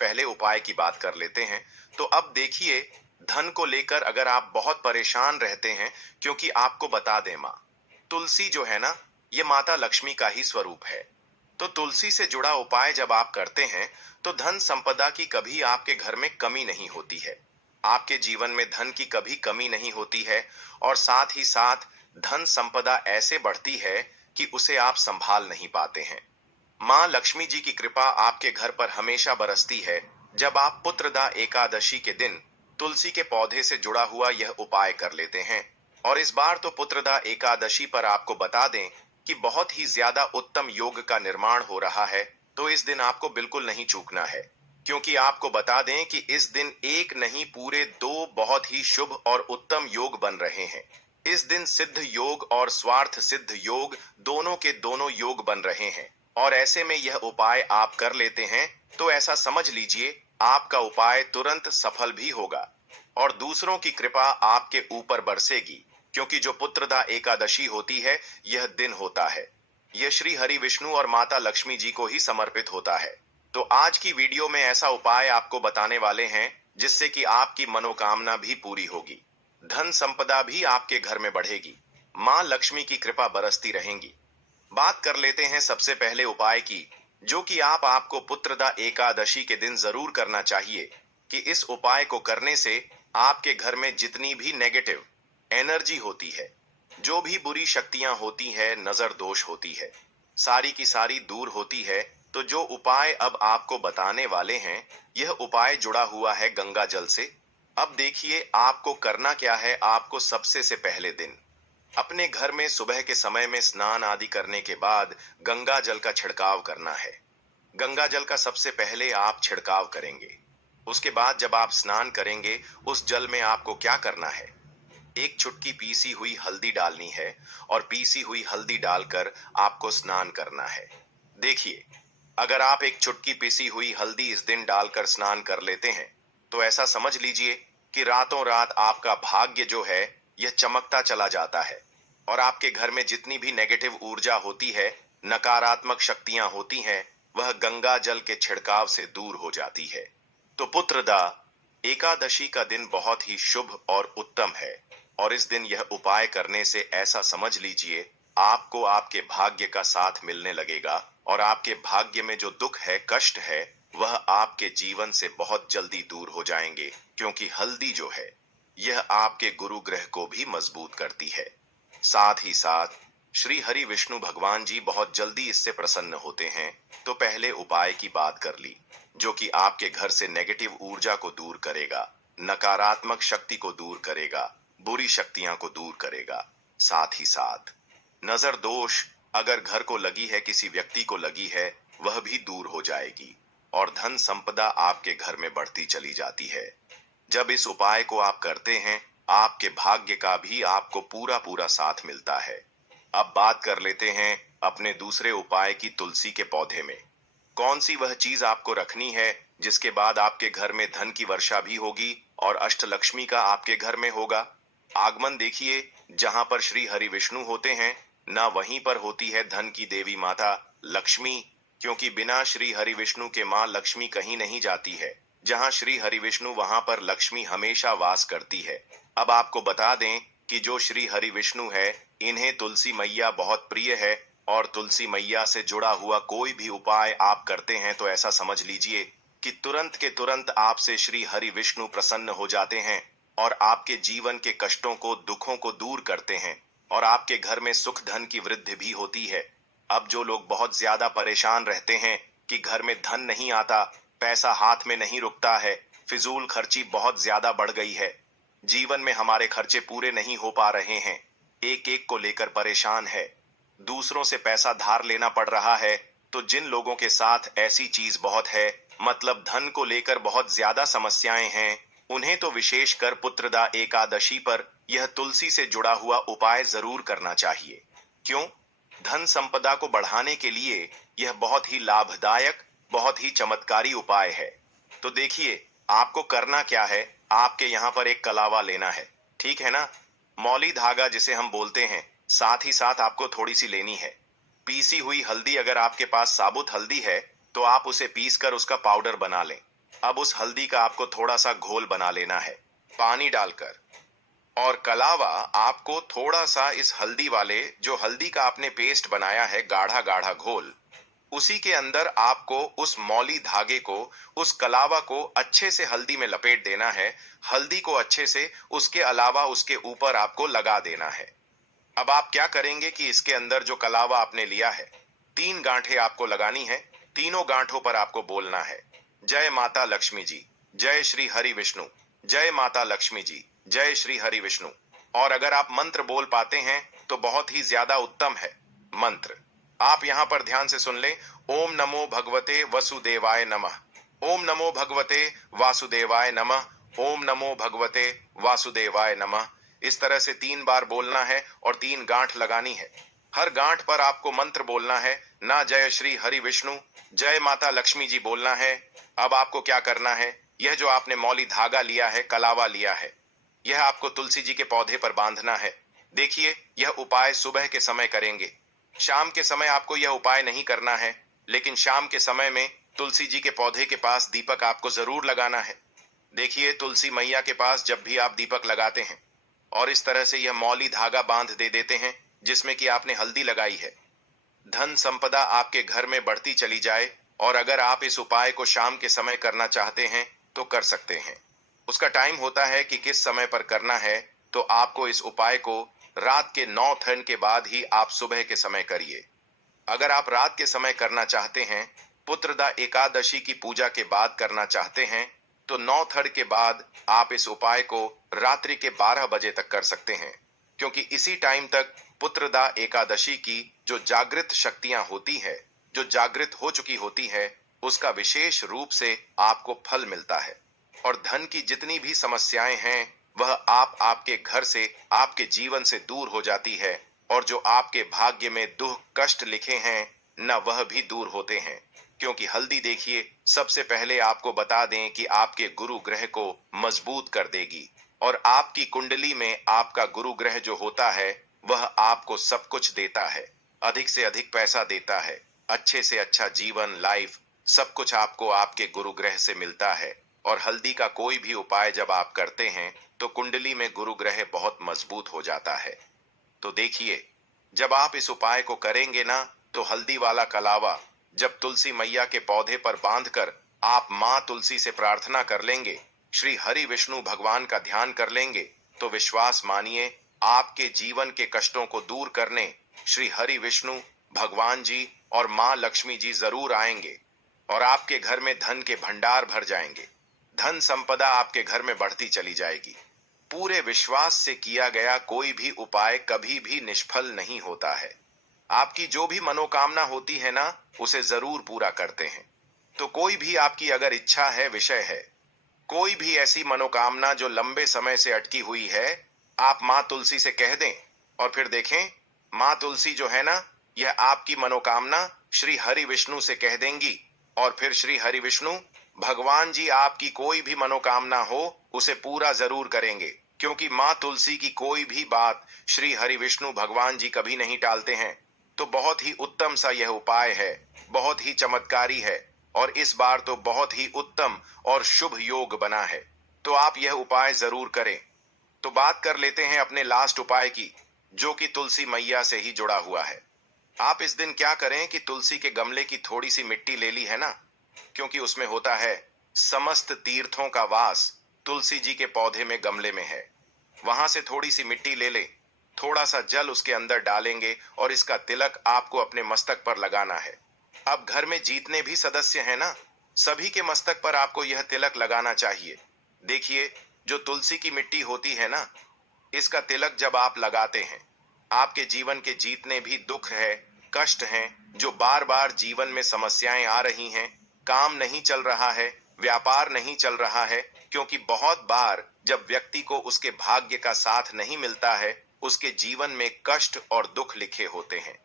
पहले उपाय की बात कर लेते हैं। तो अब देखिए, धन को लेकर अगर आप बहुत परेशान रहते हैं, क्योंकि आपको बता दें माँ, तुलसी जो है ना, ये माता लक्ष्मी का ही स्वरूप है। तो तुलसी से जुड़ा उपाय जब आप करते हैं, तो धन संपदा की कभी आपके घर में कमी नहीं होती है। आपके जीवन में धन की कभी कमी नहीं होती है, और साथ ही साथ धन संपदा ऐसे बढ़ती है कि उसे आप संभाल नहीं पाते हैं। माँ लक्ष्मी जी की कृपा आपके घर पर हमेशा बरसती है जब आप पुत्रदा एकादशी के दिन तुलसी के पौधे से जुड़ा हुआ यह उपाय कर लेते हैं। और इस बार तो पुत्रदा एकादशी पर आपको बता दें कि बहुत ही ज्यादा उत्तम योग का निर्माण हो रहा है। तो इस दिन आपको बिल्कुल नहीं चूकना है, क्योंकि आपको बता दें कि इस दिन एक नहीं पूरे दो बहुत ही शुभ और उत्तम योग बन रहे हैं। इस दिन सिद्ध योग और स्वार्थ सिद्ध योग, दोनों के दोनों योग बन रहे हैं। और ऐसे में यह उपाय आप कर लेते हैं, तो ऐसा समझ लीजिए आपका उपाय तुरंत सफल भी होगा और दूसरों की कृपा आपके ऊपर बरसेगी, क्योंकि जो पुत्रदा एकादशी होती है, यह दिन होता है, यह श्री हरि विष्णु और माता लक्ष्मी जी को ही समर्पित होता है। तो आज की वीडियो में ऐसा उपाय आपको बताने वाले हैं जिससे कि आपकी मनोकामना भी पूरी होगी, धन संपदा भी आपके घर में बढ़ेगी, माँ लक्ष्मी की कृपा बरसती रहेंगी। बात कर लेते हैं सबसे पहले उपाय की, जो कि आपको पुत्रदा एकादशी के दिन जरूर करना चाहिए। कि इस उपाय को करने से आपके घर में जितनी भी नेगेटिव एनर्जी होती है, जो भी बुरी शक्तियां होती है, नजर दोष होती है, सारी की सारी दूर होती है। तो जो उपाय अब आपको बताने वाले हैं, यह उपाय जुड़ा हुआ है गंगा जल से। अब देखिए आपको करना क्या है। आपको सबसे से पहले दिन अपने घर में सुबह के समय में स्नान आदि करने के बाद गंगा जल का छिड़काव करना है। गंगा जल का सबसे पहले आप छिड़काव करेंगे। उसके बाद जब आप स्नान करेंगे, उस जल में आपको क्या करना है, एक चुटकी पीसी हुई हल्दी डालनी है, और पीसी हुई हल्दी डालकर आपको स्नान करना है। देखिए, अगर आप एक चुटकी पीसी हुई हल्दी इस दिन डालकर स्नान कर लेते हैं, तो ऐसा समझ लीजिए कि रातों रात आपका भाग्य जो है, यह चमकता चला जाता है, और आपके घर में जितनी भी नेगेटिव ऊर्जा होती है, नकारात्मक शक्तियां होती हैं, वह गंगा जल के छिड़काव से दूर हो जाती है। तो पुत्रदा एकादशी का दिन बहुत ही शुभ और उत्तम है, और इस दिन यह उपाय करने से ऐसा समझ लीजिए आपको आपके भाग्य का साथ मिलने लगेगा, और आपके भाग्य में जो दुख है, कष्ट है, वह आपके जीवन से बहुत जल्दी दूर हो जाएंगे, क्योंकि हल्दी जो है, यह आपके गुरु ग्रह को भी मजबूत करती है। साथ ही साथ श्री हरि विष्णु भगवान जी बहुत जल्दी इससे प्रसन्न होते हैं। तो पहले उपाय की बात कर ली, जो कि आपके घर से नेगेटिव ऊर्जा को दूर करेगा, नकारात्मक शक्ति को दूर करेगा, बुरी शक्तियां को दूर करेगा। साथ ही साथ नजर दोष अगर घर को लगी है, किसी व्यक्ति को लगी है, वह भी दूर हो जाएगी, और धन संपदा आपके घर में बढ़ती चली जाती है। जब इस उपाय को आप करते हैं, आपके भाग्य का भी आपको पूरा पूरा साथ मिलता है। अब बात कर लेते हैं अपने दूसरे उपाय की, तुलसी के पौधे में कौन सी वह चीज आपको रखनी है जिसके बाद आपके घर में धन की वर्षा भी होगी और अष्टलक्ष्मी का आपके घर में होगा आगमन। देखिए, जहां पर श्री हरि विष्णु होते हैं, ना वहीं पर होती है धन की देवी माता लक्ष्मी, क्योंकि बिना श्री हरि विष्णु के माँ लक्ष्मी कहीं नहीं जाती है। जहां श्री हरि विष्णु, वहां पर लक्ष्मी हमेशा वास करती है। अब आपको बता दें कि जो श्री हरि विष्णु है, इन्हें तुलसी मैया बहुत प्रिय है, और तुलसी मैया से जुड़ा हुआ कोई भी उपाय आप करते हैं, तो ऐसा समझ लीजिए कि तुरंत के तुरंत आपसे श्री हरि विष्णु प्रसन्न हो जाते हैं, और आपके जीवन के कष्टों को, दुखों को दूर करते हैं, और आपके घर में सुख धन की वृद्धि भी होती है। अब जो लोग बहुत ज्यादा परेशान रहते हैं कि घर में धन नहीं आता, पैसा हाथ में नहीं रुकता है, फिजूल खर्ची बहुत ज्यादा बढ़ गई है, जीवन में हमारे खर्चे पूरे नहीं हो पा रहे हैं, एक एक को लेकर परेशान है, दूसरों से पैसा धार लेना पड़ रहा है, तो जिन लोगों के साथ ऐसी चीज बहुत है, मतलब धन को लेकर बहुत ज्यादा समस्याएं हैं, उन्हें तो विशेषकर पुत्रदा एकादशी पर यह तुलसी से जुड़ा हुआ उपाय जरूर करना चाहिए। क्यों? धन संपदा को बढ़ाने के लिए यह बहुत ही लाभदायक, बहुत ही चमत्कारी उपाय है। तो देखिए, आपको करना क्या है। आपके यहाँ पर एक कलावा लेना है, ठीक है ना, मौली धागा जिसे हम बोलते हैं। साथ ही साथ आपको थोड़ी सी लेनी है पीसी हुई हल्दी। अगर आपके पास साबुत हल्दी है, तो आप उसे पीस कर उसका पाउडर बना लें। अब उस हल्दी का आपको थोड़ा सा घोल बना लेना है पानी डालकर। और कलावा आपको थोड़ा सा इस हल्दी वाले, जो हल्दी का आपने पेस्ट बनाया है, गाढ़ा गाढ़ा घोल, उसी के अंदर आपको उस मौली धागे को, उस कलावा को अच्छे से हल्दी में लपेट देना है। हल्दी को अच्छे से उसके अलावा उसके ऊपर आपको लगा देना है। अब आप क्या करेंगे कि इसके अंदर जो कलावा आपने लिया है, 3 गांठें आपको लगानी है। तीनों गांठों पर आपको बोलना है, जय माता लक्ष्मी जी, जय श्री हरि विष्णु, जय माता लक्ष्मी जी, जय श्री हरि विष्णु। और अगर आप मंत्र बोल पाते हैं तो बहुत ही ज्यादा उत्तम है। मंत्र आप यहां पर ध्यान से सुन लें। ओम नमो भगवते वसुदेवाय नमः, ओम नमो भगवते वासुदेवाय नमः, ओम नमो भगवते वासुदेवाय नमः। इस तरह से 3 बार बोलना है और 3 गांठ लगानी है। हर गांठ पर आपको मंत्र बोलना है, ना जय श्री हरि विष्णु, जय माता लक्ष्मी जी बोलना है। अब आपको क्या करना है, यह जो आपने मौली धागा लिया है, कलावा लिया है, यह आपको तुलसी जी के पौधे पर बांधना है। देखिए, यह उपाय सुबह के समय करेंगे। शाम के समय आपको यह उपाय नहीं करना है, लेकिन शाम के समय में तुलसी जी के पौधे के पास दीपक आपको जरूर लगाना है। देखिए, तुलसी मैया के पास जब भी आप दीपक लगाते हैं और इस तरह से यह मौली धागा बांध दे देते हैं जिसमें कि आपने हल्दी लगाई है, धन संपदा आपके घर में बढ़ती चली जाए। और अगर आप इस उपाय को शाम के समय करना चाहते हैं तो कर सकते हैं। उसका टाइम होता है कि किस समय पर करना है, तो आपको इस उपाय को रात के 9 ठन के बाद ही आप सुबह के समय करिए। अगर आप रात के समय करना चाहते हैं, पुत्रदा एकादशी की पूजा के बाद करना चाहते हैं, तो 9 थड़ के बाद आप इस उपाय को रात्रि के 12 बजे तक कर सकते हैं, क्योंकि इसी टाइम तक पुत्रदा एकादशी की जो जागृत शक्तियां होती है, जो जागृत हो चुकी होती है, उसका विशेष रूप से आपको फल मिलता है। और धन की जितनी भी समस्याएं हैं, वह आपके घर से, आपके जीवन से दूर हो जाती है। और जो आपके भाग्य में दुख कष्ट लिखे हैं, न वह भी दूर होते हैं। क्योंकि हल्दी देखिए, सबसे पहले आपको बता दें कि आपके गुरु ग्रह को मजबूत कर देगी। और आपकी कुंडली में आपका गुरु ग्रह जो होता है, वह आपको सब कुछ देता है, अधिक से अधिक पैसा देता है, अच्छे से अच्छा जीवन, लाइफ, सब कुछ आपको आपके गुरु ग्रह से मिलता है। और हल्दी का कोई भी उपाय जब आप करते हैं तो कुंडली में गुरु ग्रह बहुत मजबूत हो जाता है। तो देखिए, जब आप इस उपाय को करेंगे ना, तो हल्दी वाला कलावा जब तुलसी मैया के पौधे पर बांधकर आप माँ तुलसी से प्रार्थना कर लेंगे, श्री हरि विष्णु भगवान का ध्यान कर लेंगे, तो विश्वास मानिए, आपके जीवन के कष्टों को दूर करने श्री हरि विष्णु भगवान जी और माँ लक्ष्मी जी जरूर आएंगे। और आपके घर में धन के भंडार भर जाएंगे, धन संपदा आपके घर में बढ़ती चली जाएगी। पूरे विश्वास से किया गया कोई भी उपाय कभी भी निष्फल नहीं होता है। आपकी जो भी मनोकामना होती है ना, उसे जरूर पूरा करते हैं। तो कोई भी आपकी अगर इच्छा है, विषय है, कोई भी ऐसी मनोकामना जो लंबे समय से अटकी हुई है, आप माँ तुलसी से कह दें और फिर देखें, माँ तुलसी जो है ना, यह आपकी मनोकामना श्री हरि विष्णु से कह देंगी। और फिर श्री हरि विष्णु भगवान जी आपकी कोई भी मनोकामना हो, उसे पूरा जरूर करेंगे। क्योंकि माँ तुलसी की कोई भी बात श्री हरि विष्णु भगवान जी कभी नहीं टालते हैं। तो बहुत ही उत्तम सा यह उपाय है, बहुत ही चमत्कारी है। और इस बार तो बहुत ही उत्तम और शुभ योग बना है। तो आप यह उपाय जरूर करें। तो बात कर लेते हैं अपने लास्ट उपाय की, जो कि तुलसी मैया से ही जुड़ा हुआ है। आप इस दिन क्या करें कि तुलसी के गमले की थोड़ी सी मिट्टी ले ली है ना, क्योंकि उसमें होता है समस्त तीर्थों का वास तुलसी जी के पौधे में, गमले में है। वहां से थोड़ी सी मिट्टी ले ले, थोड़ा सा जल उसके अंदर डालेंगे और इसका तिलक आपको अपने मस्तक पर लगाना है। अब घर में जितने भी सदस्य हैं ना, सभी के मस्तक पर आपको यह तिलक लगाना चाहिए। देखिए, जो तुलसी की मिट्टी होती है ना, इसका तिलक जब आप लगाते हैं, आपके जीवन के जितने भी दुख है, कष्ट हैं, जो बार बार जीवन में समस्याएं आ रही हैं, काम नहीं चल रहा है, व्यापार नहीं चल रहा है, क्योंकि बहुत बार जब व्यक्ति को उसके भाग्य का साथ नहीं मिलता है, उसके जीवन में कष्ट और दुख लिखे होते हैं।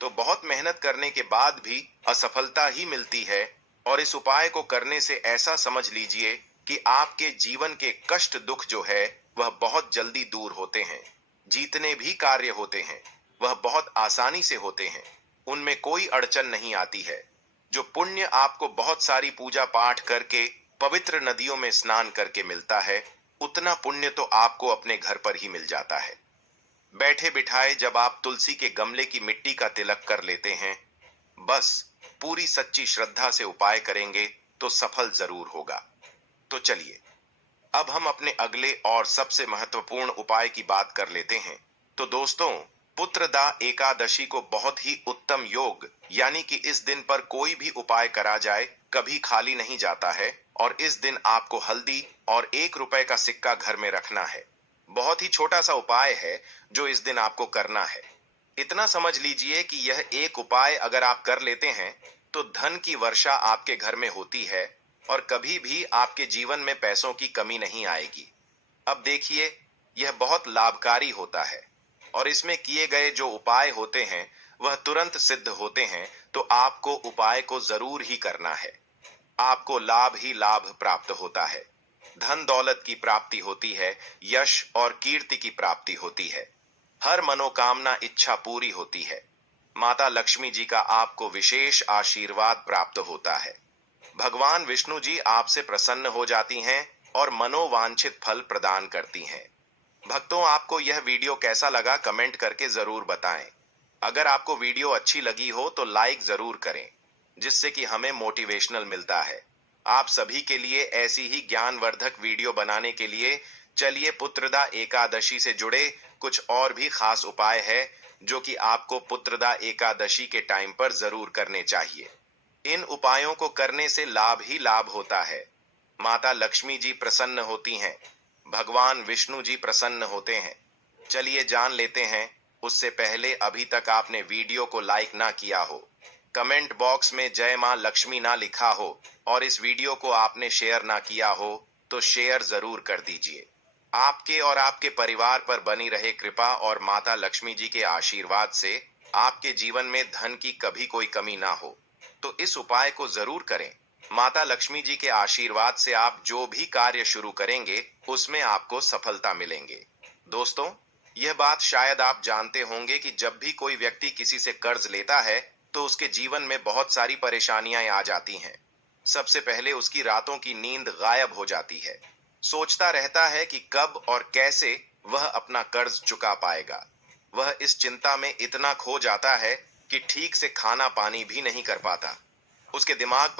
तो बहुत मेहनत करने के बाद भी असफलता ही मिलती है। और इस उपाय को करने से ऐसा समझ लीजिए कि आपके जीवन के कष्ट दुख जो है, वह बहुत जल्दी दूर होते हैं। जितने भी कार्य होते हैं, वह बहुत आसानी से होते हैं, उनमें कोई अड़चन नहीं आती है। जो पुण्य आपको बहुत सारी पूजा पाठ करके पवित्र नदियों में स्नान करके मिलता है, उतना पुण्य तो आपको अपने घर पर ही मिल जाता है। बैठे बिठाए जब आप तुलसी के गमले की मिट्टी का तिलक कर लेते हैं, बस पूरी सच्ची श्रद्धा से उपाय करेंगे तो सफल जरूर होगा। तो चलिए अब हम अपने अगले और सबसे महत्वपूर्ण उपाय की बात कर लेते हैं। तो दोस्तों, पुत्रदा एकादशी को बहुत ही उत्तम योग यानी कि इस दिन पर कोई भी उपाय करा जाए कभी खाली नहीं जाता है। और इस दिन आपको हल्दी और 1 रुपए का सिक्का घर में रखना है। बहुत ही छोटा सा उपाय है जो इस दिन आपको करना है। इतना समझ लीजिए कि यह एक उपाय अगर आप कर लेते हैं तो धन की वर्षा आपके घर में होती है और कभी भी आपके जीवन में पैसों की कमी नहीं आएगी। अब देखिए, यह बहुत लाभकारी होता है और इसमें किए गए जो उपाय होते हैं वह तुरंत सिद्ध होते हैं। तो आपको उपाय को जरूर ही करना है। आपको लाभ ही लाभ प्राप्त होता है। धन दौलत की प्राप्ति होती है, यश और कीर्ति की प्राप्ति होती है। हर मनोकामना इच्छा पूरी होती है। माता लक्ष्मी जी का आपको विशेष आशीर्वाद प्राप्त होता है। भगवान विष्णु जी आपसे प्रसन्न हो जाती हैं और मनोवांछित फल प्रदान करती हैं। भक्तों, आपको यह वीडियो कैसा लगा कमेंट करके जरूर बताएं। अगर आपको वीडियो अच्छी लगी हो तो लाइक जरूर करें, जिससे कि हमें मोटिवेशनल मिलता है। आप सभी के लिए ऐसी ही ज्ञानवर्धक वीडियो बनाने के लिए चलिए पुत्रदा एकादशी से जुड़े कुछ और भी खास उपाय है जो कि आपको पुत्रदा एकादशी के टाइम पर जरूर करने चाहिए। इन उपायों को करने से लाभ ही लाभ होता है। माता लक्ष्मी जी प्रसन्न होती हैं, भगवान विष्णु जी प्रसन्न होते हैं। चलिए जान लेते हैं। उससे पहले अभी तक आपने वीडियो को लाइक ना किया हो, कमेंट बॉक्स में जय मां लक्ष्मी ना लिखा हो और इस वीडियो को आपने शेयर ना किया हो तो शेयर जरूर कर दीजिए। आपके और आपके परिवार पर बनी रहे कृपा और माता लक्ष्मी जी के आशीर्वाद से आपके जीवन में धन की कभी कोई कमी ना हो। तो इस उपाय को जरूर करें। माता लक्ष्मी जी के आशीर्वाद से आप जो भी कार्य शुरू करेंगे उसमें आपको सफलता मिलेंगे। दोस्तों, यह बात शायद आप जानते होंगे कि जब भी कोई व्यक्ति किसी से कर्ज लेता है तो उसके जीवन में बहुत सारी परेशानियां आ जाती हैं। सबसे पहले उसकी रातों की नींद गायब हो जाती है। सोचता रहता है कि कब और कैसे वह अपना कर्ज चुका पाएगा। वह इस चिंता में इतना खो जाता है कि ठीक से खाना पानी भी नहीं कर पाता। उसके दिमाग पर